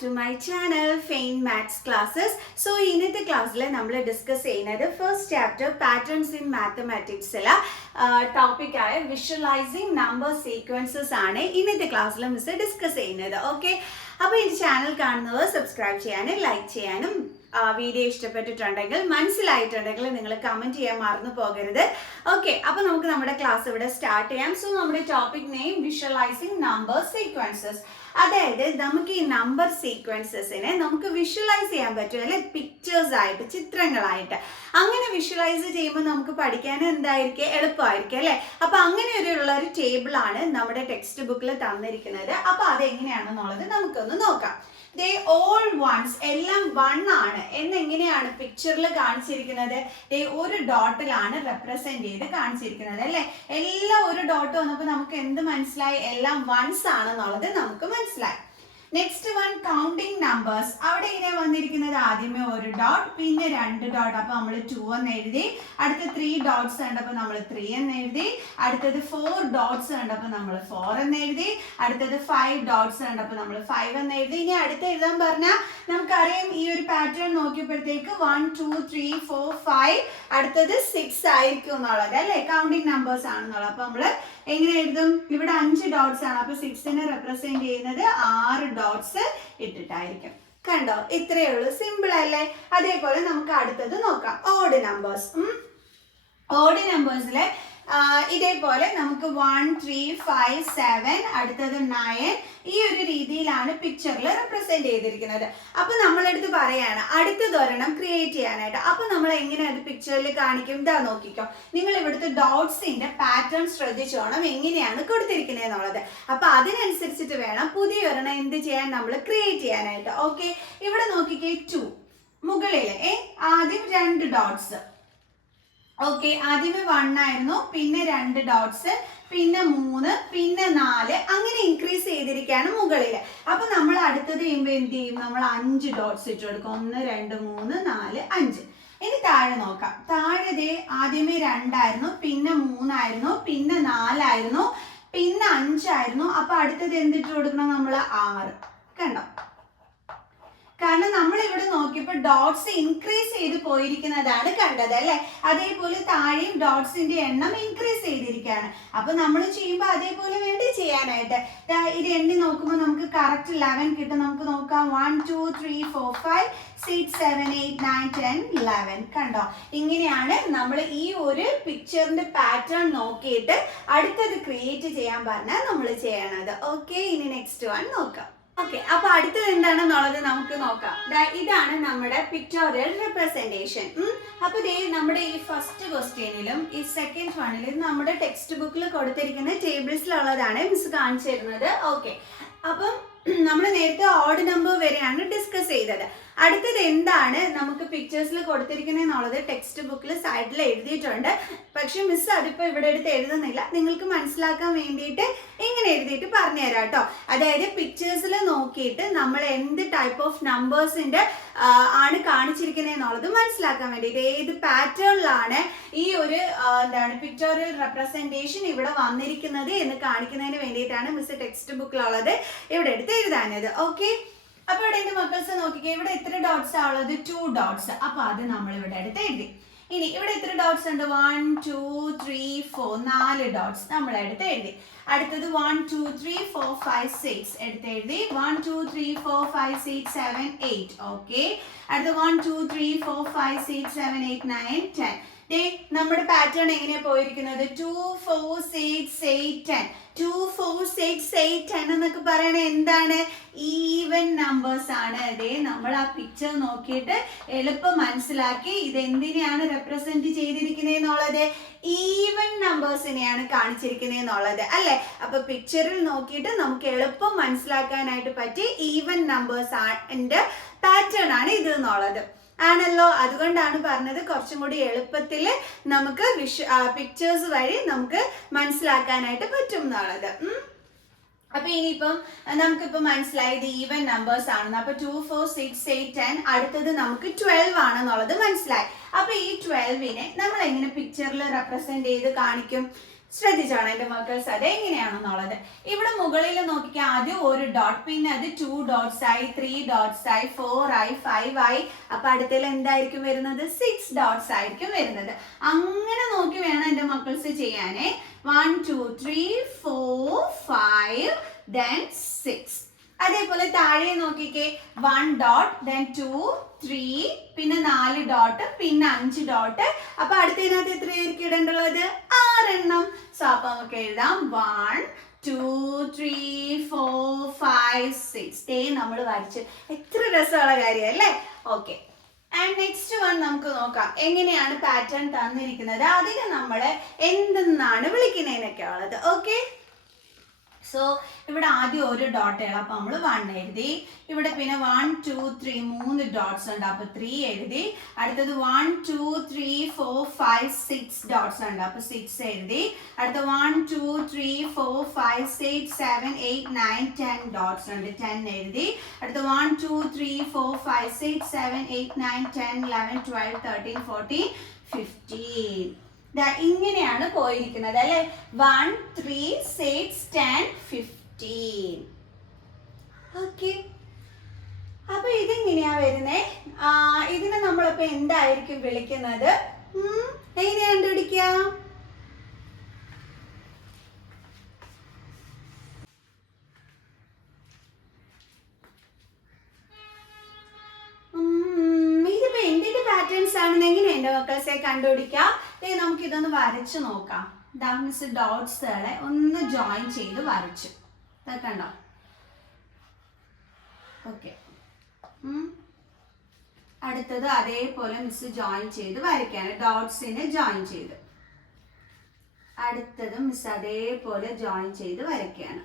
to my channel Fain Maths Classes. So ഇന്നത്തെ ക്ലാസ്സിൽ നമ്മൾ ഡിസ്കസ് ചെയ്യുന്നത് ഫസ്റ്റ് ചാപ്റ്റർ പാറ്റേൺസ് ഇൻ മാത്തമാറ്റിക്സിലെ ടോപ്പിക്കായ വിഷ്വലൈസിങ് നമ്പർ സീക്വൻസസ് ആണ് ഇന്നത്തെ ക്ലാസ്സിൽ മിസ് ഡിസ്കസ് ചെയ്യുന്നത്. ഓക്കെ, അപ്പോൾ ഈ ചാനൽ കാണുന്നവർ സബ്സ്ക്രൈബ് ചെയ്യാനും ലൈക്ക് ചെയ്യാനും വീഡിയോ ഇഷ്ടപ്പെട്ടിട്ടുണ്ടെങ്കിൽ മനസ്സിലായിട്ടുണ്ടെങ്കിൽ നിങ്ങൾ കമൻറ്റ് ചെയ്യാൻ മറന്നു പോകരുത്. ഓക്കെ, അപ്പോൾ നമുക്ക് നമ്മുടെ ക്ലാസ് ഇവിടെ സ്റ്റാർട്ട് ചെയ്യാം. സോ നമ്മുടെ topic name visualising number sequences. അതായത് നമുക്ക് ഈ നമ്പർ സീക്വൻസസിനെ നമുക്ക് വിഷ്വലൈസ് ചെയ്യാൻ പറ്റും അല്ലെ, പിക്ചേഴ്സ് ആയിട്ട്, ചിത്രങ്ങളായിട്ട്. അങ്ങനെ വിഷ്വലൈസ് ചെയ്യുമ്പോൾ നമുക്ക് പഠിക്കാൻ എന്തായിരിക്കും, എളുപ്പമായിരിക്കും അല്ലെ. അപ്പോൾ അങ്ങനെ ഒരു ടേബിളാണ് നമ്മുടെ ടെക്സ്റ്റ് ബുക്കിൽ തന്നിരിക്കുന്നത്. അപ്പോൾ അതെങ്ങനെയാണെന്നുള്ളത് നമുക്കൊന്ന് നോക്കാം. They all ones, എല്ലാം വൺ ആണ് എന്നെങ്ങനെയാണ് പിക്ചറിൽ കാണിച്ചിരിക്കുന്നത്. ഒരു ഡോട്ടിലാണ് റെപ്രസെന്റ് ചെയ്ത് കാണിച്ചിരിക്കുന്നത് അല്ലെ. എല്ലാം ഒരു ഡോട്ട് വന്നപ്പോൾ നമുക്ക് എന്ത് മനസ്സിലായി, എല്ലാം വൺസ് ആണെന്നുള്ളത് നമുക്ക് മനസ്സിലായി. Next one counting numbers. അവിടെ ഇങ്ങനെ വന്നിരിക്കുന്നത് ആദ്യമേ ഒരു ഡോട്ട്, പിന്നെ രണ്ട് ഡോട്ട്, അപ്പോൾ നമ്മൾ 2 എന്ന് എഴുതി. അടുത്ത 3 ഡോട്ട്സ് കണ്ടപ്പോൾ നമ്മൾ 3 എന്ന് എഴുതി. അടുത്തത് 4 ഡോട്ട്സ് കണ്ടപ്പോൾ നമ്മൾ 4 എന്ന് എഴുതി. അടുത്തത് 5 ഡോട്ട്സ് കണ്ടപ്പോൾ നമ്മൾ 5 എന്ന് എഴുതി. ഇനി അടുത്ത് എഴുതാൻ പറഞ്ഞാൽ നമുക്കറിയാം, ഈ ഒരു പാറ്റേൺ നോക്കിയപ്പോഴത്തേക്ക് 1 2 3 4 5 അടുത്തത് 6 ആയിരിക്കും എന്നുള്ളത് അല്ലേ, കൗണ്ടിങ് നമ്പേഴ്സ് ആണെന്നുള്ളത്. അപ്പോൾ നമ്മൾ എങ്ങനെ എഴുതും, ഇവിടെ 5 ഡോട്ട്സ് ആണ്, അപ്പോൾ 6നെ റെപ്രസെന്റ് ചെയ്യുന്നത് 6 ഡോട്ട്സ് ഇട്ടിട്ടായിരിക്കും. കണ്ടോ, ഇത്രയേ ഉള്ളൂ, സിമ്പിൾ അല്ലേ. അതേപോലെ നമുക്ക് അടുത്തത് നോക്കാം, ഓഡ് നമ്പേഴ്സ്. ഓഡ് നമ്പേഴ്സിലെ ഇതേപോലെ നമുക്ക് 1 3 5 7 അടുത്തത് 9 ഈ ഒരു രീതിയിലാണ് പിക്ചറിൽ റെപ്രസെന്റ് ചെയ്തിരിക്കുന്നത്. അപ്പൊ നമ്മളെടുത്ത് പറയാണ് അടുത്തതൊരെണ്ണം ക്രിയേറ്റ് ചെയ്യാനായിട്ട്. അപ്പൊ നമ്മൾ എങ്ങനെ അത് പിക്ചറിൽ കാണിക്കും, ഇതാ നോക്കിക്കോ. നിങ്ങൾ ഇവിടുത്തെ ഡോട്ട്സിന്റെ പാറ്റേൺ ശ്രദ്ധിച്ചോണം എങ്ങനെയാണ് കൊടുത്തിരിക്കുന്നത് എന്നുള്ളത്. അപ്പൊ അതിനനുസരിച്ചിട്ട് വേണം പുതിയൊരെണ്ണം എന്ത് ചെയ്യാൻ, നമ്മൾ ക്രിയേറ്റ് ചെയ്യാനായിട്ട്. ഓക്കെ, ഇവിടെ നോക്കിക്കേ, 2 മുകളില് ആദ്യം 2 ഡോട്ട്സ്. ഓക്കെ, ആദ്യമേ 1 ആയിരുന്നു, പിന്നെ 2 ഡോട്ട്സ്, പിന്നെ 3, പിന്നെ 4, അങ്ങനെ ഇൻക്രീസ് ചെയ്തിരിക്കുകയാണ് മുകളില്. അപ്പൊ നമ്മൾ അടുത്തത് ചെയ്യുമ്പോൾ എന്ത് ചെയ്യും, നമ്മൾ 5 ഡോട്ട്സ് ഇട്ട് കൊടുക്കും. 1 2 3 4 5. ഇനി താഴെ നോക്കാം. താഴെ ആദ്യമേ 2 ആയിരുന്നു, പിന്നെ 3 ആയിരുന്നു, പിന്നെ 4 ആയിരുന്നു, പിന്നെ 5 ആയിരുന്നു. അപ്പൊ അടുത്തത് എന്തിട്ട് കൊടുക്കണം, നമ്മൾ 6. കണ്ടോ, കാരണം നമ്മൾ ഇവിടെ നോക്കിയപ്പോൾ ഡോട്ട്സ് ഇൻക്രീസ് ചെയ്ത് പോയിരിക്കുന്നതാണ് കണ്ടത് അല്ലെ. അതേപോലെ താഴെയും ഡോട്ട്സിന്റെ എണ്ണം ഇൻക്രീസ് ചെയ്തിരിക്കുകയാണ്. അപ്പൊ നമ്മൾ ചെയ്യുമ്പോൾ അതേപോലെ വേണ്ടി ചെയ്യാനായിട്ട് ഇത് എണ്ണി നോക്കുമ്പോൾ നമുക്ക് കറക്റ്റ് 11 കിട്ടും. നമുക്ക് നോക്കാം, 1 2 3 4 5 6 7 8 9 10 11. കണ്ടോ, ഇങ്ങനെയാണ് നമ്മൾ ഈ ഒരു പിക്ചറിന്റെ പാറ്റേൺ നോക്കിയിട്ട് അടുത്തത് ക്രിയേറ്റ് ചെയ്യാൻ പറഞ്ഞാൽ നമ്മൾ ചെയ്യണത്. ഓക്കെ, ഇനി നെക്സ്റ്റ് വൺ നോക്കാം. ഓക്കെ, അപ്പൊ അടുത്തത് എന്താണെന്നുള്ളത് നമുക്ക് നോക്കാം. ഇതാണ് നമ്മുടെ പിക്ടോറിയൽ റെപ്രസെന്റേഷൻ. അപ്പൊ നമ്മുടെ ഈ ഫസ്റ്റ് ക്വസ്റ്റ്യനിലും ഈ സെക്കൻഡ് വണ്ണിലും നമ്മുടെ ടെക്സ്റ്റ് ബുക്കിൽ കൊടുത്തിരിക്കുന്ന ടേബിൾസിലുള്ളതാണ് മിസ് കാണിച്ചു തരുന്നത്. ഓക്കെ, അപ്പം നമ്മൾ നേരത്തെ ഓഡ് നമ്പർ വരെയാണ് ഡിസ്കസ് ചെയ്തത്. അടുത്തത് എന്താണ് നമുക്ക് പിക്ചേഴ്സിൽ കൊടുത്തിരിക്കുന്നത് എന്നുള്ളത് ടെക്സ്റ്റ് ബുക്കിൽ സൈഡിൽ എഴുതിയിട്ടുണ്ട്. പക്ഷെ മിസ് അതിപ്പോൾ ഇവിടെ എടുത്ത് എഴുതുന്നില്ല, നിങ്ങൾക്ക് മനസ്സിലാക്കാൻ വേണ്ടിയിട്ട് ഇങ്ങനെ എഴുതിയിട്ട് പറഞ്ഞു തരാം കേട്ടോ. അതായത് പിക്ചേഴ്സിൽ നോക്കിയിട്ട് നമ്മൾ എന്ത് ടൈപ്പ് ഓഫ് നമ്പേഴ്സിന്റെ ആണ് കാണിച്ചിരിക്കുന്നത് എന്നുള്ളത് മനസ്സിലാക്കാൻ വേണ്ടിയിട്ട്, ഏത് പാറ്റേണിലാണ് ഈ ഒരു പിക്ടോറിയൽ റെപ്രസെന്റേഷൻ ഇവിടെ വന്നിരിക്കുന്നത് എന്ന് കാണിക്കുന്നതിന് വേണ്ടിയിട്ടാണ് മിസ് ടെക്സ്റ്റ് ബുക്കിലുള്ളത് ഇവിടെ എടുത്ത് എഴുതാനത്. ഓക്കെ, അപ്പൊ ഇവിടെ എന്റെ മക്കൾസ് നോക്കിക്കേ, ഇവിടെ എത്ര ഡോട്ട്സ് ആ ഉള്ളത്, 2 ഡോട്ട്സ്. അപ്പൊ അത് നമ്മൾ ഇവിടെ എടുത്ത് എഴുതി. ഇനി ഇവിടെ എത്ര ഡോട്ട്സ് ഉണ്ട്, 1 2 3 4 4 ഡോട്ട്സ് നമ്മൾ എടുത്ത് എഴുതി. അടുത്തത് 1 2 3 4 5 6 എടുത്ത് എഴുതി. 1 2 3 4 5 6 7 8. ഓക്കെ, അടുത്ത 1 2 3 4 5 6 7 8 9 10. നമ്മുടെ പാറ്റേൺ എങ്ങനെയാ പോയിരിക്കുന്നത്, 2 4 6 8 10. 2 4 6 8 10 എന്നൊക്കെ പറയണത് എന്താണ്, ഈവൻ നമ്പേഴ്സ് ആണ്. നമ്മൾ ആ പിക്ചർ നോക്കിയിട്ട് എളുപ്പം മനസ്സിലാക്കി ഇത് എന്തിനെയാണ് റെപ്രസെന്റ് ചെയ്തിരിക്കുന്നത് എന്നുള്ളത്, ഈവൻ നമ്പേഴ്സിനെയാണ് കാണിച്ചിരിക്കുന്നത് എന്നുള്ളത് അല്ലെ. അപ്പൊ പിക്ചറിൽ നോക്കിയിട്ട് നമുക്ക് എളുപ്പം മനസ്സിലാക്കാനായിട്ട് പറ്റി ഈവൻ നമ്പേഴ്സ് പാറ്റേൺ ആണ് ഇത് എന്നുള്ളത് ആണല്ലോ. അതുകൊണ്ടാണ് പറഞ്ഞത് കുറച്ചും കൂടി എളുപ്പത്തിൽ നമുക്ക് പിക്ചേഴ്സ് വഴി നമുക്ക് മനസ്സിലാക്കാനായിട്ട് പറ്റും എന്നുള്ളത്. അപ്പൊ ഇനിയിപ്പം നമുക്കിപ്പോ മനസ്സിലായത് ഈവൻ നമ്പേഴ്സ് ആണെന്ന്. അപ്പൊ 2 4 6 8 10 അടുത്തത് നമുക്ക് 12 ആണെന്നുള്ളത് മനസ്സിലായി. അപ്പൊ ഈ 12നെ നമ്മൾ എങ്ങനെ പിക്ചറിൽ റെപ്രസെന്റ് ചെയ്ത് കാണിക്കും, ശ്രദ്ധിച്ചോണം എൻ്റെ മക്കൾസ് അത് എങ്ങനെയാണെന്നുള്ളത്. ഇവിടെ മുകളിൽ നോക്കിക്കാൻ ആദ്യം ഒരു ഡോട്ട്, പിന്നെ അത് 2 dots ആയി, 3 dots ആയി, 4 ആയി, 5 ആയി. അപ്പൊ അടുത്തതിൽ എന്തായിരിക്കും വരുന്നത്? 6 dots ആയിരിക്കും വരുന്നത്. അങ്ങനെ നോക്കി വേണം എൻ്റെ മക്കൾസ് ചെയ്യാനേ. 1 2 3 4 5 then 6. അതേപോലെ താഴെ നോക്കിക്കേ, 1 dot then 2 3 പിന്നെ 4 ഡോട്ട് പിന്നെ 5 ഡോട്ട്. അപ്പൊ അടുത്തതിനകത്ത് എത്രയായിരിക്കും ഇടേണ്ടുള്ളത്? 6 എണ്ണം. സോ അപ്പൊ നമുക്ക് എഴുതാം 1 2 3 4 5 6. നമ്മൾ വരച്ച്. എത്ര രസമുള്ള കാര്യം അല്ലേ? ഓക്കെ, ആൻഡ് നെക്സ്റ്റ് വൺ നമുക്ക് നോക്കാം എങ്ങനെയാണ് പാറ്റേൺ തന്നിരിക്കുന്നത്, അതിന് നമ്മൾ എന്തെന്നാണ് വിളിക്കുന്നതിനൊക്കെ ഉള്ളത്. ഓക്കെ, സോ ഇവിടെ ആദ്യം ഒരു ഡോട്ട് എഴുതാം. അപ്പൊ നമ്മൾ 1 എഴുതി. ഇവിടെ പിന്നെ 1 2 3 3 ഡോട്ട്സ് ഉണ്ട്, അപ്പൊ 3 എഴുതി. അടുത്തത് 1 2 3 4 5 6 ഡോട്ട്സ് ഉണ്ട്, അപ്പൊ 6 എഴുതി. അടുത്ത 1 2 3 4 5 6 7 8 9 10 ഡോട്ട്സ് ഉണ്ട്, 10 എഴുതി. അടുത്ത 1 2 3 4 5 6 7 8 9 10 11 12 13 14 15. ഇങ്ങനെയാണ് പോയിരിക്കുന്നത് അല്ലെ. 1 3 6 10 15. ഓക്കെ, അപ്പൊ ഇതെങ്ങനെയാ വരുന്നേ? ഇതിനെ നമ്മളിപ്പോ എന്തായിരിക്കും വിളിക്കുന്നത്? എങ്ങനെയാ കണ്ടുപിടിക്കാം? ഇതിപ്പോ എന്തിന്റെ പാറ്റേൺസ് ആണെന്ന് എങ്ങനെ എന്റെ മക്കൾസെ കണ്ടുപിടിക്കാം? നമുക്ക് ഇതൊന്ന് വരച്ചു നോക്കാം. മിസ് ഡോട്ട്സുകളെ ഒന്ന് ജോയിൻ ചെയ്ത് വരച്ചു കണ്ടോ? ഓക്കെ, അടുത്തത് അതേപോലെ മിസ് ജോയിൻ ചെയ്ത് വരയ്ക്കാണ്. ഡോട്ട്സിനെ ജോയിൻ ചെയ്ത് അടുത്തത് മിസ് അതേപോലെ ജോയിൻ ചെയ്ത് വരയ്ക്കാണ്.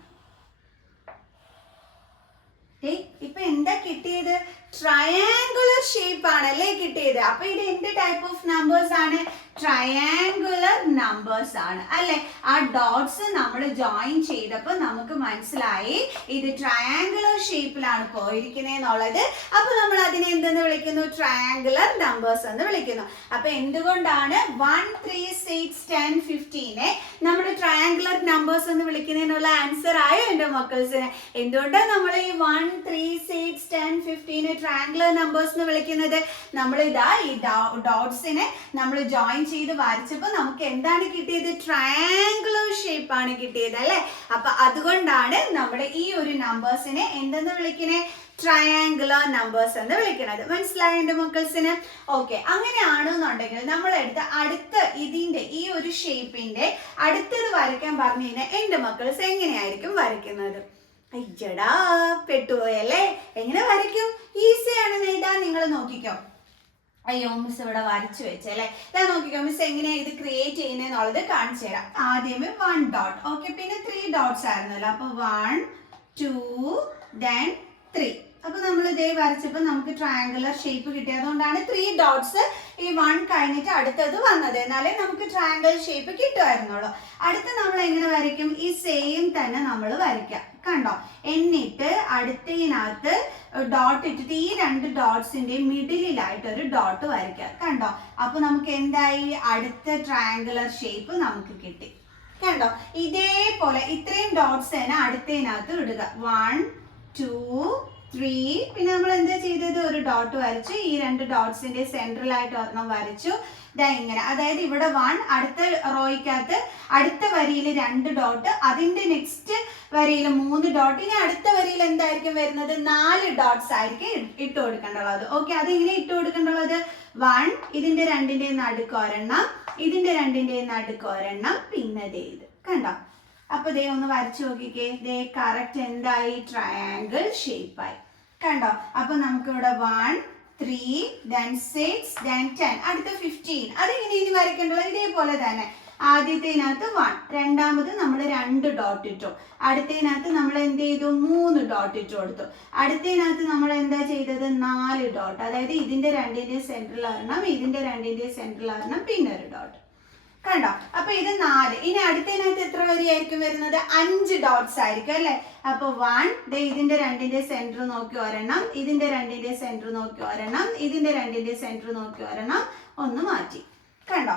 ഇപ്പൊ എന്താ കിട്ടിയത്? ട്രയാങ്കുലർ ഷേപ്പ് ആണല്ലേ കിട്ടിയത്. അപ്പൊ ഇത് എന്ത് ടൈപ്പ് ഓഫ് നമ്പേഴ്സ് ആണ്? ട്രയാങ്കുലർ നമ്പേഴ്സ് ആണ് അല്ലെ. ആ ഡോട്ട്സ് നമ്മൾ ജോയിൻ ചെയ്തപ്പോൾ നമുക്ക് മനസ്സിലായി ഇത് ട്രയാങ്കുലർ ഷേപ്പിലാണ് പോയിരിക്കുന്നതെന്നുള്ളത്. അപ്പൊ നമ്മൾ അതിനെ എന്തെന്ന് വിളിക്കുന്നു? ട്രയാങ്കുലർ നമ്പേഴ്സ് എന്ന് വിളിക്കുന്നു. അപ്പൊ എന്തുകൊണ്ടാണ് 1 3 6 10 15 നമ്മൾ ട്രയാങ്കുലർ നമ്പേഴ്സ് എന്ന് വിളിക്കുന്നതിനുള്ള ആൻസർ ആയോ എന്റെ മക്കൾസിന്? എന്തുകൊണ്ടാണ് നമ്മൾ ഈ 1 3 6 10 15 ട്രയാങ്കുലർ നമ്പേഴ്സ് എന്ന് വിളിക്കുന്നത്? നമ്മൾ ഇതാ ഈ ഡോട്ട്സിനെ നമ്മൾ ജോയിൻ ചെയ്ത് വരച്ചപ്പോൾ നമുക്ക് എന്താണ് കിട്ടിയത്? ട്രയാങ്കുലർ ഷേപ്പ് ആണ് കിട്ടിയത് അല്ലെ. അപ്പൊ അതുകൊണ്ടാണ് നമ്മൾ ഈ ഒരു നമ്പേഴ്സിനെ എന്തെന്ന് വിളിക്കുന്നത്? ട്രയാങ്കുലർ നമ്പേഴ്സ് എന്ന് വിളിക്കുന്നത്. മനസ്സിലായോ എന്റെ മക്കൾസിന്? ഓക്കെ, അങ്ങനെയാണെന്നുണ്ടെങ്കിൽ നമ്മളെടുത്ത് അടുത്ത ഇതിന്റെ ഈ ഒരു ഷേപ്പിന്റെ അടുത്തത് വരയ്ക്കാൻ പറഞ്ഞു കഴിഞ്ഞാൽ എന്റെ മക്കൾസ് എങ്ങനെയായിരിക്കും വരയ്ക്കുന്നത്? അയ്യടാ, പെട്ടുപോയല്ലേ. എങ്ങനെ വരയ്ക്കും? ഈസിയാണെന്ന് എഴുതാൻ നിങ്ങൾ നോക്കിക്കോ. അയ്യോ മിസ് ഇവിടെ വരച്ചു വെച്ചല്ലേ. നോക്കിക്കോ മിസ് എങ്ങനെയാ ഇത് ക്രിയേറ്റ് ചെയ്യുന്നതെന്നുള്ളത് കാണിച്ചു തരാം. ആദ്യമേ 1 ഡോട്ട്. ഓക്കെ, പിന്നെ 3 ഡോട്ട്സ് ആയിരുന്നല്ലോ. അപ്പൊ 1 2 then 3. അപ്പൊ നമ്മൾ ഇതേ വരച്ചപ്പോൾ നമുക്ക് ട്രയാങ്കുലർ ഷേപ്പ് കിട്ടി. അതുകൊണ്ടാണ് 3 ഡോട്ട്സ് ഈ 1 കഴിഞ്ഞിട്ട് അടുത്തത് വന്നത്. എന്നാലേ നമുക്ക് ട്രയാങ്കുലർ ഷേപ്പ് കിട്ടുമായിരുന്നുള്ളൂ. അടുത്ത് നമ്മൾ എങ്ങനെ വരയ്ക്കും? ഈ സെയിം തന്നെ നമ്മൾ വരയ്ക്കാം. കണ്ടോ? എന്നിട്ട് അടുത്തതിനകത്ത് ഡോട്ട് ഇട്ടിട്ട് ഈ 2 ഡോട്ട്സിന്റെ മിഡിലായിട്ട് ഒരു ഡോട്ട് വരയ്ക്കുക. കണ്ടോ? അപ്പൊ നമുക്ക് എന്തായി? അടുത്ത ട്രയാങ്കുലർ ഷേപ്പ് നമുക്ക് കിട്ടി. കണ്ടോ? ഇതേപോലെ ഇത്രയും ഡോട്ട്സ് തന്നെ അടുത്തതിനകത്ത് ഇടുക. 1 2 3. പിന്നെ നമ്മൾ എന്താ ചെയ്തത്? ഒരു ഡോട്ട് വരച്ചു. ഈ 2 ഡോട്ട്സിന്റെ സെൻട്രലായിട്ട് ഒരെണ്ണം വരച്ചു. ഇങ്ങനെ, അതായത് ഇവിടെ 1, അടുത്ത റോയ്ക്കകത്ത് അടുത്ത വരിയിൽ 2 ഡോട്ട്, അതിന്റെ നെക്സ്റ്റ് വരിയിൽ 3 ഡോട്ട്, ഇനി അടുത്ത വരിയിൽ എന്തായിരിക്കും വരുന്നത്? 4 ഡോട്ട്സ് ആയിരിക്കും ഇട്ട് കൊടുക്കേണ്ടുള്ളത്. ഓക്കെ, അതെങ്ങനെ ഇട്ട് കൊടുക്കേണ്ടുള്ളത്? 1, ഇതിന്റെ 2ന്റെ നടുക്ക് ഒരെണ്ണം, ഇതിന്റെ 2ന്റെ നടുക്ക് ഒരെണ്ണം, പിന്നെ ഇത് കണ്ടോ? അപ്പൊ ദേ ഒന്ന് വരച്ചു നോക്കിക്കേ. ദേ കറക്റ്റ് എന്തായി? ട്രയാങ്കിൾ ഷേപ്പായി. കണ്ടോ? അപ്പൊ നമുക്ക് ഇവിടെ 1 3 then 6 then 10 അടുത്ത 15. അതെങ്ങനെ ഇനി വരയ്ക്കേണ്ടത്? ഇതേപോലെ തന്നെ ആദ്യത്തേനകത്ത് 1, രണ്ടാമത് നമ്മൾ 2 ഡോട്ട് ഇട്ടു, അടുത്തതിനകത്ത് നമ്മൾ എന്ത് ചെയ്തു? 3 ഡോട്ട് ഇട്ട് കൊടുത്തു, അടുത്തതിനകത്ത് നമ്മൾ എന്താ ചെയ്തത്? 4 ഡോട്ട്, അതായത് ഇതിന്റെ 2ന്റെ സെൻട്രൽ ഒരെണ്ണം, ഇതിന്റെ 2ന്റെ സെൻട്രൽ ഒരെണ്ണം, പിന്നെ ഒരു ഡോട്ട്. കണ്ടോ? അപ്പൊ ഇത് 4. ഇനി അടുത്തതിനകത്ത് എത്ര വരിയായിരിക്കും വരുന്നത്? 5 ഡോട്ട്സ് ആയിരിക്കും അല്ലെ. അപ്പൊ 1, ഇതിന്റെ 2ന്റെ സെന്റർ നോക്കി ഒരെണ്ണം, ഇതിന്റെ 2ന്റെ സെന്റർ നോക്കി ഒരെണ്ണം, ഇതിന്റെ 2ന്റെ സെന്റർ നോക്കി ഒരെണ്ണം, ഒന്ന് മാറ്റി. കണ്ടോ?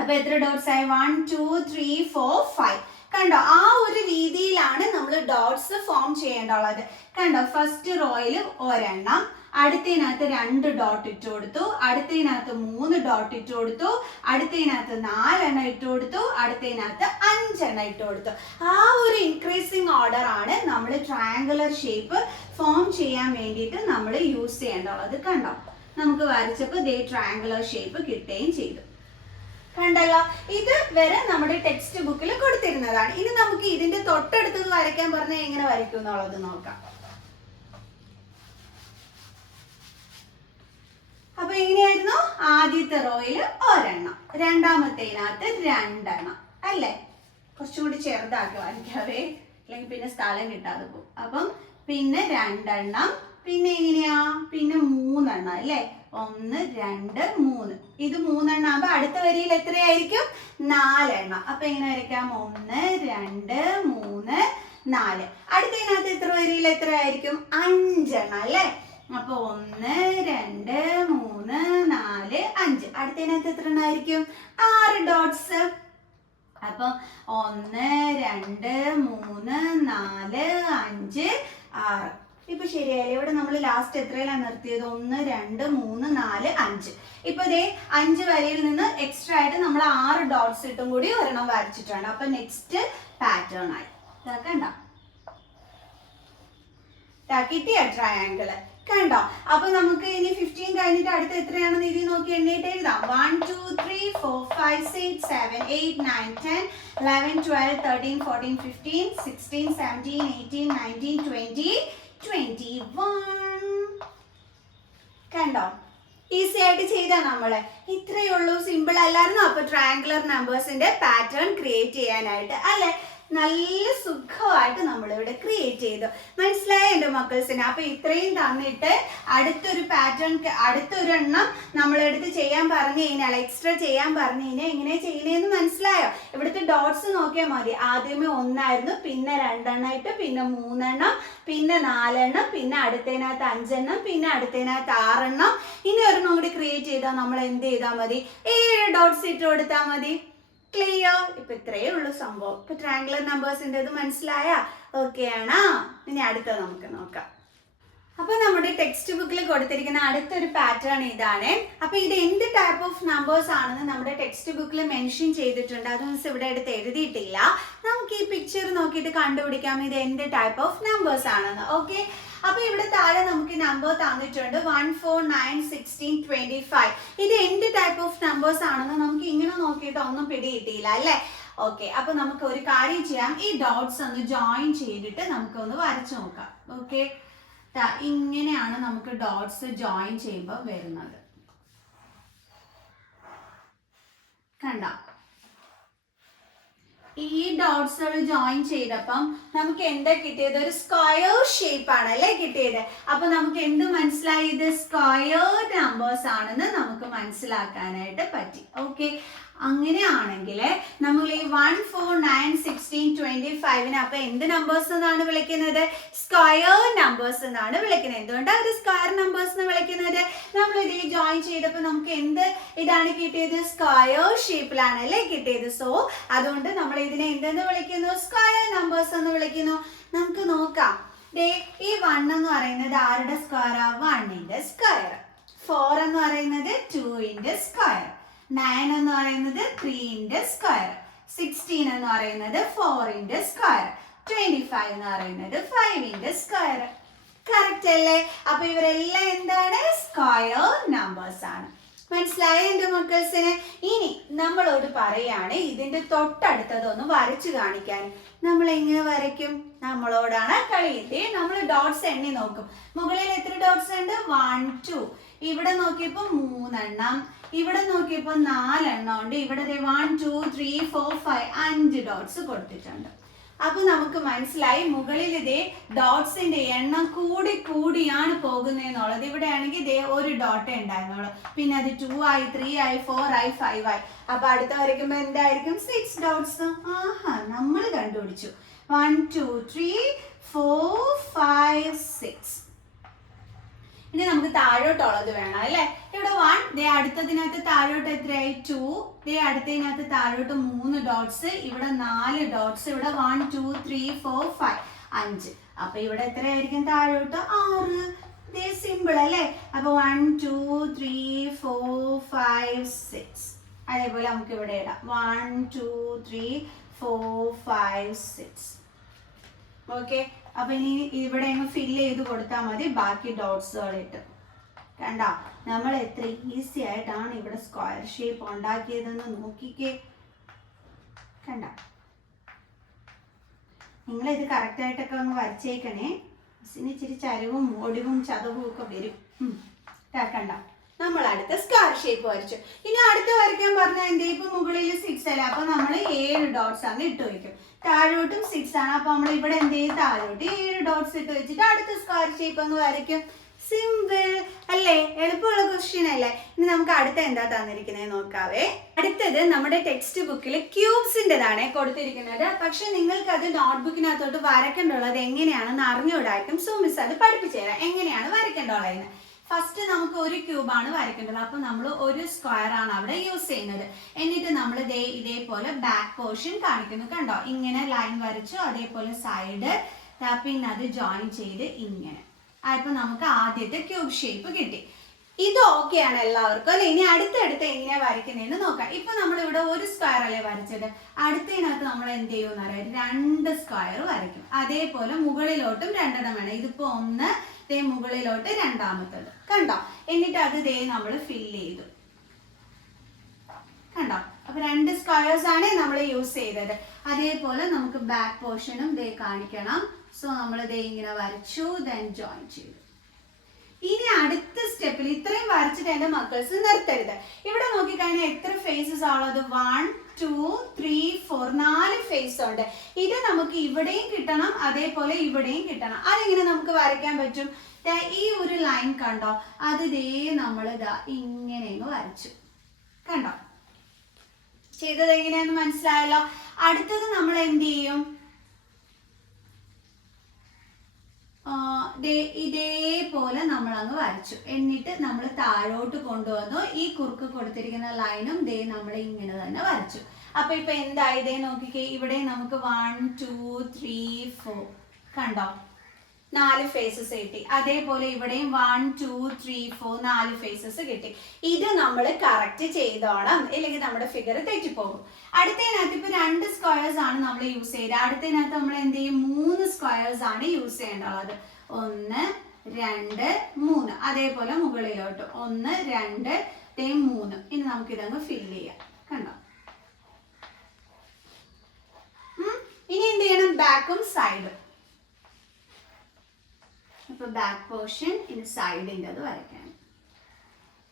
അപ്പൊ എത്ര ഡോട്ട്സ് ആയി? 1 2 3 4 5. കണ്ടോ? ആ ഒരു രീതിയിലാണ് നമ്മൾ ഡോട്ട്സ് ഫോം ചെയ്യേണ്ടുള്ളത്. കണ്ടോ? ഫസ്റ്റ് റോയിൽ ഒരെണ്ണം, അടുത്തതിനകത്ത് 2 ഡോട്ട് ഇട്ട് കൊടുത്തു, അടുത്തതിനകത്ത് 3 ഡോട്ട് ഇട്ട് കൊടുത്തു, അടുത്തതിനകത്ത് 4 എണ്ണം ഇട്ട് കൊടുത്തു, അടുത്തതിനകത്ത് 5 എണ്ണം ഇട്ട് കൊടുത്തു. ആ ഒരു ഇൻക്രീസിങ് ഓർഡർ ആണ് നമ്മൾ ട്രയാങ്കുലർ ഷേപ്പ് ഫോം ചെയ്യാൻ വേണ്ടിയിട്ട് നമ്മൾ യൂസ് ചെയ്യേണ്ടുള്ളത്. കണ്ടോ? നമുക്ക് വരച്ചപ്പോൾ ദേ ട്രയാങ്കുലർ ഷേപ്പ് കിട്ടുകയും ചെയ്തു. കണ്ടല്ലോ? ഇത് വരെ നമ്മുടെ ടെക്സ്റ്റ് ബുക്കിൽ കൊടുത്തിരുന്നതാണ്. ഇനി നമുക്ക് ഇതിന്റെ തൊട്ടടുത്തത് വരയ്ക്കാൻ പറഞ്ഞാൽ എങ്ങനെ വരയ്ക്കും എന്നുള്ളത് നോക്കാം. അപ്പൊ എങ്ങനെയായിരുന്നു? ആദ്യത്തെ റോയിൽ ഒരെണ്ണം, രണ്ടാമത്തേനകത്ത് 2 എണ്ണം അല്ലേ? കുറച്ചുകൂടി ചെറുതാക്കി വരയ്ക്കാവേ, അല്ലെങ്കിൽ പിന്നെ സ്ഥലം കിട്ടാതെ പോകും. അപ്പം പിന്നെ 2 എണ്ണം, പിന്നെ എങ്ങനെയാ? പിന്നെ 3 എണ്ണം അല്ലേ? 1 2 3. ഇത് 3 എണ്ണം ആകുമ്പോ അടുത്ത വരിയിൽ എത്രയായിരിക്കും? 4 എണ്ണം. അപ്പൊ എങ്ങനെ വരയ്ക്കാം? 1 2 3 4. അടുത്തതിനകത്ത് എത്ര വരിയിൽ എത്രയായിരിക്കും? 5 എണ്ണം അല്ലേ? അപ്പൊ 1 2 3 4 5. അടുത്തതിനകത്ത് എത്ര എണ്ണമായിരിക്കും? 6 ഡോട്ട്സ്. അപ്പൊ 1 2 3 4 5 6. ഇപ്പൊ ശരിയല്ലേ? ഇവിടെ നമ്മൾ ലാസ്റ്റ് എത്രയിലാണ് നിർത്തിയത്? 1 2 3 4 5. ഇപ്പൊ ഇതേ 5 വരയിൽ നിന്ന് എക്സ്ട്രാ ആയിട്ട് നമ്മൾ 6 ഡോട്ട്സ് ഇട്ടും കൂടി ഒരെണ്ണം വരച്ചിട്ടുണ്ട്. അപ്പൊ നെക്സ്റ്റ് പാറ്റേൺ ആയി. കണ്ടോ? കിട്ടിയ ട്രയാങ്കിള്. കണ്ടോ? അപ്പൊ നമുക്ക് ഇനി 15 കഴിഞ്ഞിട്ട് അടുത്ത എത്രയാണെന്ന് ഇത് നോക്കി എണ്ണിയിട്ട് എഴുതാം. 1 2 3 4 5 6 7 8 9 10 11 12 13 14 15 16 17 18 19 20 21. കണ്ടോ? ഈസി ആയിട്ട് ചെയ്താ നമ്മള്. ഇത്രയേ ഉള്ളൂ. സിമ്പിൾ അല്ലായിരുന്നു? അപ്പൊ ട്രയാങ്കുലർ നമ്പേഴ്സിന്റെ പാറ്റേൺ ക്രിയേറ്റ് ചെയ്യാനായിട്ട് അല്ലെ? നല്ല സുഖമായിട്ട് നമ്മളിവിടെ ക്രിയേറ്റ് ചെയ്തു. മനസ്സിലായ എൻ്റെ മക്കൾസിന്? അപ്പൊ ഇത്രയും തന്നിട്ട് അടുത്തൊരു പാറ്റേൺ, അടുത്തൊരെണ്ണം നമ്മളെടുത്ത് ചെയ്യാൻ പറഞ്ഞു കഴിഞ്ഞാൽ, എക്സ്ട്രാ ചെയ്യാൻ പറഞ്ഞു കഴിഞ്ഞാൽ എങ്ങനെ ചെയ്യുന്നതെന്ന് മനസ്സിലായോ? ഇവിടുത്തെ ഡോട്ട്സ് നോക്കിയാൽ മതി. ആദ്യമേ 1 ആയിരുന്നു, പിന്നെ 2 എണ്ണം ഇട്ട്, പിന്നെ 3 എണ്ണം, പിന്നെ 4 എണ്ണം, പിന്നെ അടുത്തതിനകത്ത് 5 എണ്ണം, പിന്നെ അടുത്തതിനകത്ത് 6 എണ്ണം. ഇനി ഒരെണ്ണം കൂടി ക്രിയേറ്റ് ചെയ്താൽ നമ്മൾ എന്ത് ചെയ്താൽ മതി? 7 ഡോട്ട്സ് ഇട്ട് കൊടുത്താൽ മതി. ക്ലിയർ? ഇപ്പൊ ഇത്രയേ ഉള്ളൂ സംഭവം. ഇപ്പൊ ട്രയാങ്കുലർ നമ്പേഴ്സിന്റെ ഇത് മനസ്സിലായ? ഓക്കെ ആണോ? ഇനി അടുത്തത് നമുക്ക് നോക്കാം. അപ്പൊ നമ്മുടെ ടെക്സ്റ്റ് ബുക്കിൽ കൊടുത്തിരിക്കുന്ന അടുത്തൊരു പാറ്റേൺ ഇതാണ്. അപ്പൊ ഇത് എന്ത് ടൈപ്പ് ഓഫ് നമ്പേഴ്സ് ആണെന്ന് നമ്മുടെ ടെക്സ്റ്റ് ബുക്കിൽ മെൻഷൻ ചെയ്തിട്ടുണ്ട്. അത് മീൻസ് ഇവിടെ എടുത്ത് എഴുതിയിട്ടില്ല. നമുക്ക് ഈ പിക്ചർ നോക്കിയിട്ട് കണ്ടുപിടിക്കാം ഇത് എന്ത് ടൈപ്പ് ഓഫ് നമ്പേഴ്സ് ആണെന്ന്. ഓക്കെ? അപ്പൊ ഇവിടെ താഴെ നമുക്ക് നമ്പർ തന്നിട്ടുണ്ട് 1 4 9 16 25. ഇത് എന്ത് ടൈപ്പ് ഓഫ് നമ്പേഴ്സ് ആണെന്ന് നമുക്ക് ഇങ്ങനെ നോക്കിയിട്ട് ഒന്നും പിടികിട്ടിയില്ല അല്ലേ? ഓക്കെ, അപ്പൊ നമുക്ക് ഒരു കാര്യം ചെയ്യാം. ഈ ഡോട്ട്സ് ഒന്ന് ജോയിൻ ചെയ്തിട്ട് നമുക്കൊന്ന് വരച്ചു നോക്കാം. ഓക്കെ, ഇങ്ങനെയാണ് നമുക്ക് ഡോട്ട്സ് ജോയിൻ ചെയ്യുമ്പോൾ വരുന്നത്. കണ്ട? ഈ ഡോട്ട്സുകൾ ജോയിൻ ചെയ്തപ്പം നമുക്ക് എന്താ കിട്ടിയത്? ഒരു സ്ക്വയർ ഷേപ്പ് ആണ് അല്ലേ കിട്ടിയത്. അപ്പൊ നമുക്ക് എന്ത് മനസ്സിലായി? ഇത് സ്ക്വയർ നമ്പേഴ്സ് ആണെന്ന് നമുക്ക് മനസ്സിലാക്കാനായിട്ട് പറ്റി. ഓക്കെ, അങ്ങനെയാണെങ്കിൽ നമ്മൾ ഈ 1 4 9 16 25 അപ്പൊ എന്ത് നമ്പേഴ്സ് എന്നാണ് വിളിക്കുന്നത്? സ്ക്വയർ നമ്പേഴ്സ് എന്നാണ് വിളിക്കുന്നത്. എന്തുകൊണ്ടാണ് ഒരു സ്ക്വയർ നമ്പേഴ്സ് എന്ന് വിളിക്കുന്നത്? നമ്മൾ ഇത് ജോയിൻ ചെയ്തപ്പോൾ നമുക്ക് എന്ത് ഇതാണ് കിട്ടിയത്? സ്ക്വയർ ഷേപ്പിലാണ് അല്ലേ കിട്ടിയത്. സോ അതുകൊണ്ട് നമ്മൾ ഇതിനെ എന്തെന്ന് വിളിക്കുന്നു? സ്ക്വയർ നമ്പേഴ്സ് എന്ന് വിളിക്കുന്നു. നമുക്ക് നോക്കാം. ഈ 1 എന്ന് പറയുന്നത് ആരുടെ സ്ക്വയറാ? 1ന്റെ സ്ക്വയർ. 4 എന്ന് പറയുന്നത് 2ന്റെ സ്ക്വയർ. 9 എന്ന് പറയുന്നത് 3ന്റെ സ്ക്വയർ. 16 എന്ന് പറയുന്നത് 4ന്റെ സ്ക്വയർ. 25 എന്ന് പറയുന്നത് 5ന്റെ സ്ക്വയർ. കറക്റ്റ് അല്ലേ? അപ്പൊ ഇവരെല്ലാം എന്താണ്? സ്ക്വയർ നമ്പേഴ്സ് ആണ്. മനസ്സിലായ എൻ്റെ മക്കൾസിന്? ഇനി നമ്മളോട് പറയാണ് ഇതിന്റെ തൊട്ടടുത്തതൊന്ന് വരച്ചു കാണിക്കാൻ. നമ്മൾ എങ്ങനെ വരയ്ക്കും? നമ്മളോടാണ് കളിയില്ലേ? നമ്മൾ ഡോട്ട്സ് എണ്ണി നോക്കും. മുകളിൽ എത്ര ഡോട്ട്സ് ഉണ്ട്? 1 2. ഇവിടെ നോക്കിയപ്പോൾ 3 എണ്ണം, ഇവിടെ നോക്കിയപ്പോൾ 4 എണ്ണം ഉണ്ട്. ഇവിടെ 1 2 3 4 5 5 ഡോട്ട്സ് കൊടുത്തിട്ടുണ്ട്. അപ്പൊ നമുക്ക് മനസ്സിലായി മുകളിൽ ഇതേ ഡോട്ട്സിന്റെ എണ്ണം കൂടി കൂടിയാണ് പോകുന്നതെന്നുള്ളത്. ഇവിടെ ആണെങ്കിൽ ഇതേ ഒരു ഡോട്ടേ ഉണ്ടായിരുന്നുള്ളൂ. പിന്നെ അത് 2 ആയി, 3 ആയി, 4 ആയി, 5 ആയി. അപ്പൊ അടുത്ത വരയ്ക്കുമ്പോ എന്തായിരിക്കും? 6 ഡോട്ട്സ്. ആഹാ, നമ്മൾ കണ്ടുപിടിച്ചു. 1 2 3 4 5 6. ഇനി നമുക്ക് താഴോട്ടുള്ളത് വേണം അല്ലേ. ഇവിടെ 1, ദേ അടുത്തതിനകത്ത് താഴോട്ട് എത്രയായി 2, ദേ അടുത്തതിനകത്ത് താഴോട്ട് 3 ഡോട്ട്സ്, ഇവിടെ 4 ഡോട്ട്സ്, ഇവിടെ 1 2 3 4 5 5. അപ്പൊ ഇവിടെ എത്രയായിരിക്കും താഴോട്ട് 6. ദേ സിമ്പിൾ അല്ലേ. അപ്പൊ 1 2 3 4 5 6. അതേപോലെ നമുക്ക് ഇവിടെ ഇടാം 1 2 3 4 5 6. ഓക്കെ. അപ്പൊ ഇനി ഇവിടെ ഫില്ല് ചെയ്ത് കൊടുത്താൽ മതി, ബാക്കി ഡോട്ട്സുകൾ ഇട്ട്. കണ്ടോ നമ്മൾ എത്ര ഈസി ആയിട്ടാണ് ഇവിടെ സ്ക്വയർ ഷേപ്പ് ഉണ്ടാക്കിയതെന്ന് നോക്കിക്കേ. കണ്ട, നിങ്ങളിത് കറക്റ്റായിട്ടൊക്കെ ഒന്ന് വരച്ചേക്കണേ. മിസ്സിന് ഇച്ചിരി ചരിവും ഒടിവും ചതവും ഒക്കെ വരും. കണ്ട, നമ്മൾ അടുത്ത സ്ക്വയർ ഷേപ്പ് വരച്ചു. ഇനി അടുത്ത് വരയ്ക്കാൻ പറഞ്ഞാൽ എന്ത്? ഇപ്പൊ മുകളിൽ 6 അല്ലേ, അപ്പൊ നമ്മൾ 7 ഡോട്ട്സ് അങ്ങ് ഇട്ട് വയ്ക്കും. താഴോട്ടും 6 ആണ്, അപ്പൊ നമ്മൾ ഇവിടെ എന്ത് ചെയ്യും? താഴോട്ട് 7 ഡോട്ട്സ് ഇട്ട് വെച്ചിട്ട് അടുത്ത സ്ക്വയർ ഷേപ്പ് അങ്ങ് വരയ്ക്കും. സിമ്പിൾ അല്ലേ, എളുപ്പമുള്ള ക്വസ്റ്റ്യൻ അല്ലേ. ഇനി നമുക്ക് അടുത്ത എന്താ തന്നിരിക്കുന്നത് നോക്കാവേ. അടുത്തത് നമ്മുടെ ടെക്സ്റ്റ് ബുക്കിൽ ക്യൂബ്സിൻ്റെതാണ് കൊടുത്തിരിക്കുന്നത്. പക്ഷെ നിങ്ങൾക്ക് അത് നോട്ട്ബുക്കിനകത്തോട്ട് വരയ്ക്കേണ്ടുള്ളത് എങ്ങനെയാണെന്ന് അറിഞ്ഞുകൂടായിരിക്കും. സോ മിസ് അത് പഠിപ്പിച്ചു തരാം എങ്ങനെയാണ് വരയ്ക്കേണ്ടുള്ളതെന്ന്. ഫസ്റ്റ് നമുക്ക് ഒരു ക്യൂബാണ് വരയ്ക്കേണ്ടത്. അപ്പൊ നമ്മൾ ഒരു സ്ക്വയർ ആണ് അവിടെ യൂസ് ചെയ്യുന്നത്. എന്നിട്ട് നമ്മൾ ഇതേപോലെ ബാക്ക് പോർഷൻ കാണിക്കുന്നു. കണ്ടോ, ഇങ്ങനെ ലൈൻ വരച്ചു, അതേപോലെ സൈഡ് പിന്നെ അത് ജോയിൻ ചെയ്ത് ഇങ്ങനെ. അപ്പൊ നമുക്ക് ആദ്യത്തെ ക്യൂബ് ഷേപ്പ് കിട്ടി. ഇത് ഓക്കെയാണ് എല്ലാവർക്കും അല്ലെ. ഇനി അടുത്തടുത്ത് എങ്ങനെയാ വരയ്ക്കുന്നതെന്ന് നോക്കാം. ഇപ്പൊ നമ്മൾ ഇവിടെ ഒരു സ്ക്വയർ അല്ലേ വരച്ചത്, അടുത്തതിനകത്ത് നമ്മൾ എന്ത് ചെയ്യുമെന്ന് അറിയാം, 2 സ്ക്വയർ വരയ്ക്കും. അതേപോലെ മുകളിലോട്ടും 2 വേണം. ഇതിപ്പോ 1, ദേ മുകളിലോട്ട് രണ്ടാമത്തത്. കണ്ടോ, എന്നിട്ട് അത് ദേ നമ്മൾ ഫില്ല് ചെയ്തു. കണ്ടോ, അപ്പൊ 2 സ്ക്വയേഴ്സ് ആണ് നമ്മൾ യൂസ് ചെയ്തത്. അതേപോലെ നമുക്ക് ബാക്ക് പോർഷനും ദേ കാണിക്കണം. സോ നമ്മൾ ദേ ഇങ്ങനെ വരച്ചു, ദെൻ ജോയിൻ ചെയ്തു. ഇനി അടുത്ത സ്റ്റെപ്പിൽ ഇത്രയും വരച്ചിട്ട് എന്റെ മക്കൾസ് നിർത്തരുത്. ഇവിടെ നോക്കിക്കഴിഞ്ഞാൽ എത്ര ഫേസസ് ആണുള്ളത്? 1 2 3 4 4 ഫേസ് ഉണ്ട്. ഇത് നമുക്ക് ഇവിടെയും കിട്ടണം, അതേപോലെ ഇവിടെയും കിട്ടണം. അതെങ്ങനെ നമുക്ക് വരയ്ക്കാൻ പറ്റും? ഈ ഒരു ലൈൻ കണ്ടോ, അത് ദേ നമ്മൾ ഇങ്ങനെ വരച്ചു. കണ്ടോ, ചെയ്തത് എങ്ങനെയാന്ന് മനസ്സിലായല്ലോ. അടുത്തത് നമ്മൾ എന്ത് ചെയ്യും? ഇതേപോലെ നമ്മൾ അങ്ങ് വരച്ചു. എന്നിട്ട് നമ്മൾ താഴോട്ട് കൊണ്ടുവന്നു. ഈ കുറുക്ക് കൊടുത്തിരിക്കുന്ന ലൈനും ദേ നമ്മൾ ഇങ്ങനെ തന്നെ വരച്ചു. അപ്പൊ ഇപ്പൊ എന്തായി? ദേ നോക്കിക്കേ, ഇവിടെ നമുക്ക് 1 2 3 4 കണ്ടോ, 4 ഫേസസ് കിട്ടി. അതേപോലെ ഇവിടെയും 1 2 3 4 4 ഫേസസ് കിട്ടി. ഇത് നമ്മൾ കറക്റ്റ് ചെയ്തോണം, ഇല്ലെങ്കിൽ നമ്മുടെ ഫിഗർ തെറ്റിപ്പോകും. അടുത്തതിനകത്ത് ഇപ്പൊ 2 സ്ക്വയേഴ്സ് ആണ് നമ്മൾ യൂസ് ചെയ്തത്. അടുത്തതിനകത്ത് നമ്മൾ എന്ത് ചെയ്യും? 3 സ്ക്വയേഴ്സ് ആണ് യൂസ് ചെയ്യേണ്ടത്. 1 2 3. അതേപോലെ മുകളിലോട്ട് 1 2 3. ഇനി നമുക്ക് ഇതങ്ങ് ഫില്ല് ചെയ്യാം. കണ്ടോ, ഇനി എന്ത് ചെയ്യണം? ബാക്കും സൈഡും. അപ്പൊ ബാക്ക് പോർഷൻ ഇനി സൈഡിൻ്റെ അത് വരയ്ക്കാൻ.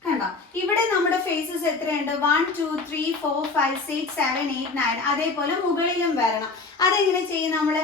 കണ്ടോ, ഇവിടെ നമ്മുടെ ഫേസസ് എത്രയുണ്ട്? 1 2 3 4 5 6 7 8 9. അതേപോലെ മുകളിലും വരണം. അതെങ്ങനെ ചെയ്യും? നമ്മള്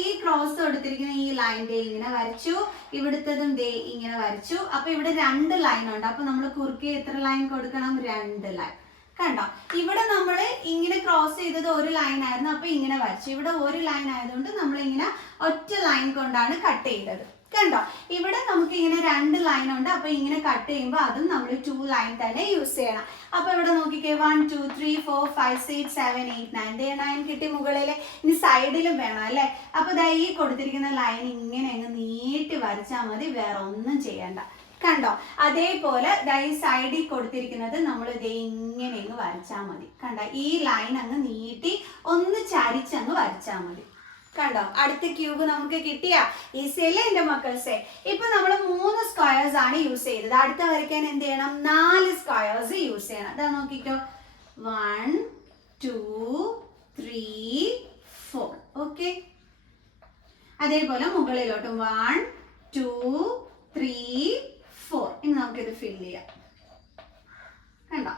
ഈ ക്രോസ് കൊടുത്തിരിക്കുന്ന ഈ ലൈൻ്റെ ഇങ്ങനെ വരച്ചു, ഇവിടുത്തതും ദേ ഇങ്ങനെ വരച്ചു. അപ്പൊ ഇവിടെ 2 ലൈൻ ഉണ്ട്. അപ്പൊ നമ്മൾ കുറുക്കി എത്ര ലൈൻ കൊടുക്കണം? 2 ലൈൻ. കണ്ടോ, ഇവിടെ നമ്മൾ ഇങ്ങനെ ക്രോസ് ചെയ്തത് ഒരു ലൈൻ ആയിരുന്നു, അപ്പൊ ഇങ്ങനെ വരച്ചു. ഇവിടെ ഒരു ലൈൻ ആയതുകൊണ്ട് നമ്മൾ ഇങ്ങനെ ഒറ്റ ലൈൻ കൊണ്ടാണ് കട്ട് ചെയ്തത്. കണ്ടോ, ഇവിടെ നമുക്ക് ഇങ്ങനെ 2 ലൈൻ ഉണ്ട്. അപ്പൊ ഇങ്ങനെ കട്ട് ചെയ്യുമ്പോൾ അതും നമ്മൾ 2 ലൈൻ തന്നെ യൂസ് ചെയ്യണം. അപ്പൊ ഇവിടെ നോക്കിക്കേ, 1 2 3 4 5 6 7 8 9. 9 കിട്ടി മുകളിൽ. ഇനി സൈഡിലും വേണം അല്ലേ. അപ്പൊ ദാ ഈ കൊടുത്തിരിക്കുന്ന ലൈൻ ഇങ്ങനെ അങ്ങ് നീട്ടി വരച്ചാൽ മതി, വേറെ ഒന്നും ചെയ്യണ്ട. കണ്ടോ, അതേപോലെ ഈ സൈഡിൽ കൊടുത്തിരിക്കുന്നത് നമ്മൾ ഇതേ ഇങ്ങനെ അങ്ങ് വരച്ചാൽ മതി. കണ്ടോ, ഈ ലൈൻ അങ്ങ് നീട്ടി ഒന്ന് ചരിച്ചങ്ങ് വരച്ചാൽ മതി. കണ്ടോ, അടുത്ത ക്യൂബ് നമുക്ക് കിട്ടിയ ഈസി അല്ലേ എന്റെ മക്കൾസെ. ഇപ്പൊ നമ്മൾ 3 സ്ക്വയേഴ്സ് ആണ് യൂസ് ചെയ്തത്. അടുത്ത വരയ്ക്കാൻ എന്ത് ചെയ്യണം? 4 സ്ക്വയേഴ്സ് യൂസ് ചെയ്യണം. അതാ നോക്കിക്കോ, 1 2 3 4. ഓക്കെ, അതേപോലെ മുകളിലോട്ടും 1 2 3 4. ഇനി നമുക്കിത് ഫില്ല് ചെയ്യാം. കണ്ടോ,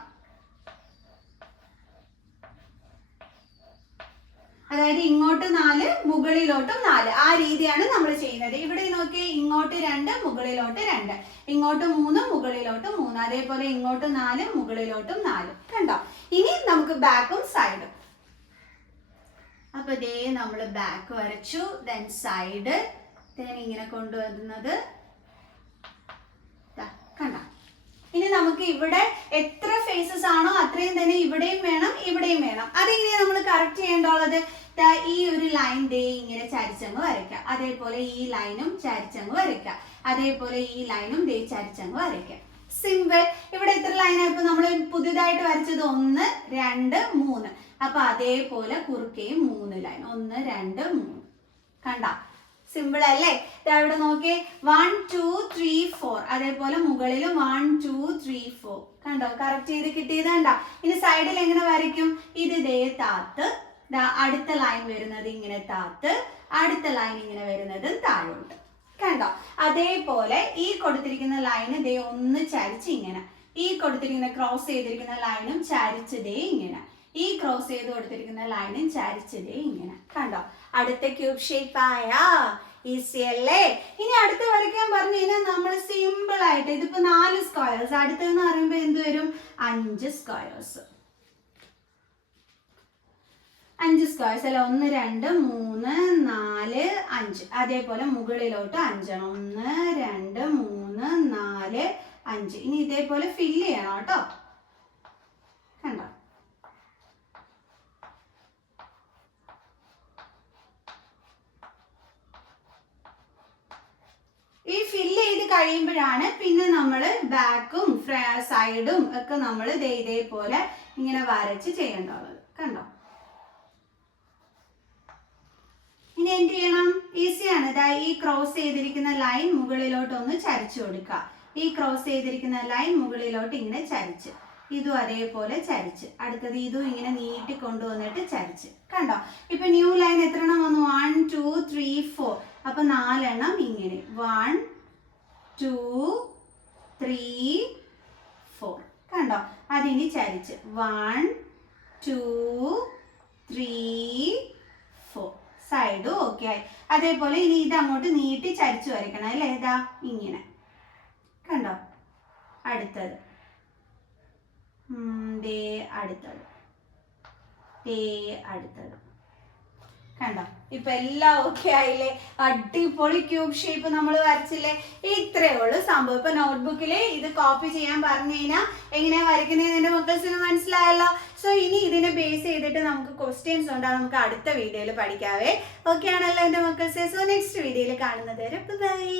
അതായത് ഇങ്ങോട്ട് 4 മുകളിലോട്ടും 4. ആ രീതിയാണ് നമ്മൾ ചെയ്യുന്നത്. ഇവിടെ നോക്കി, ഇങ്ങോട്ട് 2 മുകളിലോട്ട് 2, ഇങ്ങോട്ട് 3 മുകളിലോട്ട് 3, അതേപോലെ ഇങ്ങോട്ട് 4 മുകളിലോട്ടും 4. കണ്ടോ, ഇനി നമുക്ക് ബാക്കും സൈഡും. അപ്പൊ ഇതേ നമ്മൾ ബാക്ക് വരച്ചു, ദെൻ സൈഡ്, ദെൻ ഇങ്ങനെ കൊണ്ടുവരുന്നത് കണ്ടോ? ഇനി നമുക്ക് ഇവിടെ എത്ര ഫേസസ് ആണോ അത്രയും തന്നെ ഇവിടെയും വേണം ഇവിടെയും വേണം. അതെങ്ങനെയാണ് നമ്മൾ കറക്റ്റ് ചെയ്യേണ്ടുള്ളത്? ഈ ഒരു ലൈൻ ദേ ഇങ്ങനെ ചരിച്ചങ്ങ് വരയ്ക്കാം. അതേപോലെ ഈ ലൈനും ചരിച്ചങ്ങ് വരയ്ക്കാം. അതേപോലെ ഈ ലൈനും ദേ ചരിച്ചങ്ങ് വരയ്ക്കാം. സിമ്പിൾ. ഇവിടെ എത്ര ലൈനാണ് ഇപ്പൊ നമ്മൾ പുതിയതായിട്ട് വരച്ചത്? 1 2 3. അപ്പൊ അതേപോലെ കുറുക്കയും 3 ലൈൻ. 1 2 3. കണ്ട? സിമ്പിൾ അല്ലേ? ഇവിടെ നോക്കിയേ, 1 2 3 4. അതേപോലെ മുകളിലും 1 2 3 4. കണ്ടോ? കറക്റ്റ് ചെയ്ത് കിട്ടിയത് കണ്ടോ? ഇനി സൈഡിൽ എങ്ങനെ വരയ്ക്കും? ഇത് ദേ താത്ത്, അടുത്ത ലൈൻ വരുന്നത് ഇങ്ങനെ താത്ത്, അടുത്ത ലൈൻ ഇങ്ങനെ വരുന്നത് താഴോട്ട്. കണ്ടോ? അതേപോലെ ഈ കൊടുത്തിരിക്കുന്ന ലൈന് ദേ ഒന്ന് ചരിച്ച് ഇങ്ങനെ, ഈ കൊടുത്തിരിക്കുന്ന ക്രോസ് ചെയ്തിരിക്കുന്ന ലൈനും ചരിച്ചതേ ഇങ്ങനെ, ഈ ക്രോസ് ചെയ്ത് കൊടുത്തിരിക്കുന്ന ലൈനും ചരിച്ചതേ ഇങ്ങനെ. കണ്ടോ? അടുത്ത ക്യൂബ് ഷേപ്പ് ആയാ? ഈസി അല്ലേ? ഇനി അടുത്ത് വരയ്ക്കാൻ പറഞ്ഞു കഴിഞ്ഞാൽ നമ്മൾ സിമ്പിൾ ആയിട്ട് ഇതിപ്പോ 4 സ്ക്വയേഴ്സ്, അടുത്തെന്ന് പറയുമ്പോൾ എന്ത് വരും? 5 സ്ക്വയേഴ്സ്. 5 സ്ക്വയേഴ്സ് അല്ല, 1 2 3 4 5. അതേപോലെ മുകളിലോട്ട് 5 ആണ്. 1 2 3 4 5. ഇനി ഇതേപോലെ ഫില്ല് ചെയ്യണം കേട്ടോ. കണ്ടോ? ഈ ഫില്ല് ചെയ്ത് കഴിയുമ്പോഴാണ് പിന്നെ നമ്മൾ ബാക്കും സൈഡും ഒക്കെ നമ്മൾ ഇതേപോലെ ഇങ്ങനെ വരച്ച് ചെയ്യേണ്ടത്. കണ്ടോ? ഇനി എന്ത് ചെയ്യണം? ഈസിയാണ്. ഈ ക്രോസ് ചെയ്തിരിക്കുന്ന ലൈൻ മുകളിലോട്ട് ഒന്ന് ചരിച്ചു കൊടുക്കുക. ഈ ക്രോസ് ചെയ്തിരിക്കുന്ന ലൈൻ മുകളിലോട്ട് ഇങ്ങനെ ചരിച്ച്, ഇതും അതേപോലെ ചരിച്ച്, അടുത്തത് ഇതും ഇങ്ങനെ നീട്ടി കൊണ്ടുവന്നിട്ട് ചരിച്ച്. കണ്ടോ? ഇപ്പൊ ന്യൂ ലൈൻ എത്ര എണ്ണം വന്നു? 1 2 3 4. അപ്പൊ 4 എണ്ണം ഇങ്ങനെ 1 2 3 4. കണ്ടോ? അതിനി ചരിച്ച് 1 2 3 4. സൈഡും ഓക്കെ ആയി. അതേപോലെ ഇനി ഇത് അങ്ങോട്ട് നീട്ടി ചരിച്ചു വരയ്ക്കണം അല്ലേ? ഇതാ ഇങ്ങനെ. കണ്ടോ? അടുത്തത് അടുത്തത് അടുത്തത്. കണ്ടോ? ഇപ്പൊ എല്ലാം ഓക്കെ ആയില്ലേ? അടിപൊളി ക്യൂബ് ഷേപ്പ് നമ്മൾ വരച്ചില്ലേ? ഇത്രയേ ഉള്ളൂ സംഭവം. ഇപ്പൊ നോട്ട്ബുക്കിൽ ഇത് കോപ്പി ചെയ്യാൻ പറഞ്ഞു കഴിഞ്ഞാൽ എങ്ങനെയാ വരയ്ക്കുന്നതെന്ന് എന്റെ മക്കൾസിന് മനസ്സിലായല്ലോ. സോ ഇനി ഇതിനെ ബേസ് ചെയ്തിട്ട് നമുക്ക് ക്വസ്റ്റ്യൻസ് ഉണ്ടാകും. നമുക്ക് അടുത്ത വീഡിയോയിൽ പഠിക്കാവേ. ഓക്കെ ആണല്ലോ എന്റെ മക്കൾസ്? സോ നെക്സ്റ്റ് വീഡിയോയിൽ കാണുന്നത് വരെ ബൈ.